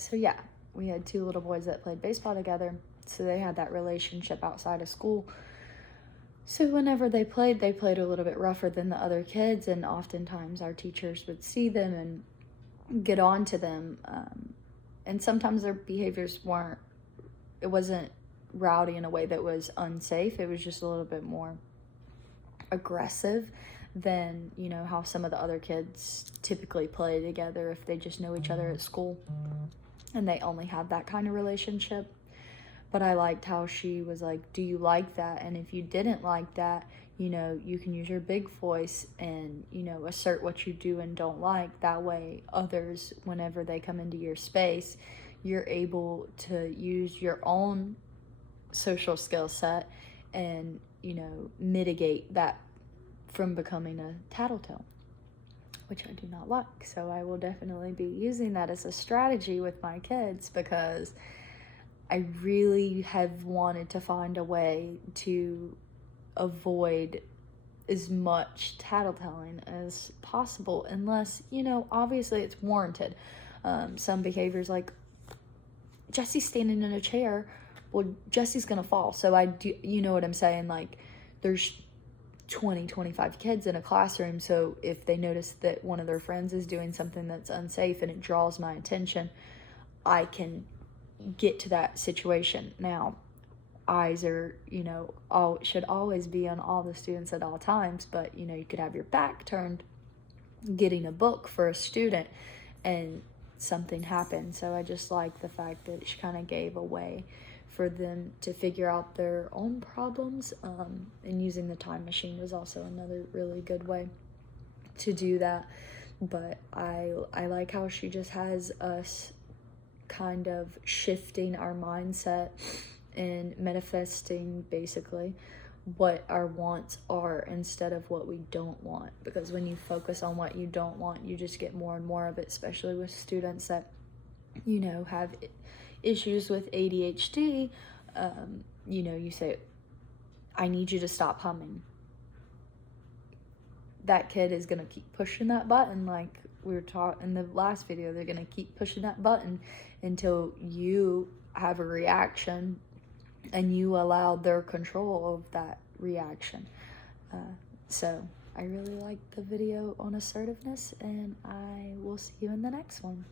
So yeah, we had two little boys that played baseball together, so they had that relationship outside of school. So whenever they played a little bit rougher than the other kids, and oftentimes our teachers would see them and get on to them. And sometimes their behaviors it wasn't rowdy in a way that was unsafe. It was just a little bit more aggressive than, you know, how some of the other kids typically play together if they just know each other at school and they only have that kind of relationship. But I liked how she was like, do you like that? And if you didn't like that, you know, you can use your big voice and, you know, assert what you do and don't like. That way others, whenever they come into your space, you're able to use your own social skill set and, you know, mitigate that from becoming a tattletale, which I do not like. So I will definitely be using that as a strategy with my kids, because I really have wanted to find a way to avoid as much tattletelling as possible, unless, you know, obviously it's warranted. Some behaviors, like Jesse's standing in a chair, well, Jesse's gonna fall. So I do, you know what I'm saying? Like, there's 20, 25 kids in a classroom, so if they notice that one of their friends is doing something that's unsafe and it draws my attention, I can get to that situation. Now, eyes are, you know, should always be on all the students at all times, but, you know, you could have your back turned getting a book for a student and something happened. So I just like the fact that she kind of gave a way for them to figure out their own problems, and using the time machine was also another really good way to do that. But I like how she just has us kind of shifting our mindset and manifesting basically what our wants are instead of what we don't want. Because when you focus on what you don't want, you just get more and more of it, especially with students that, you know, have issues with ADHD. You know, you say, I need you to stop humming. That kid is going to keep pushing that button, like we were taught in the last video. They're going to keep pushing that button until you have a reaction and you allow their control of that reaction. So I really liked the video on assertiveness, and I will see you in the next one.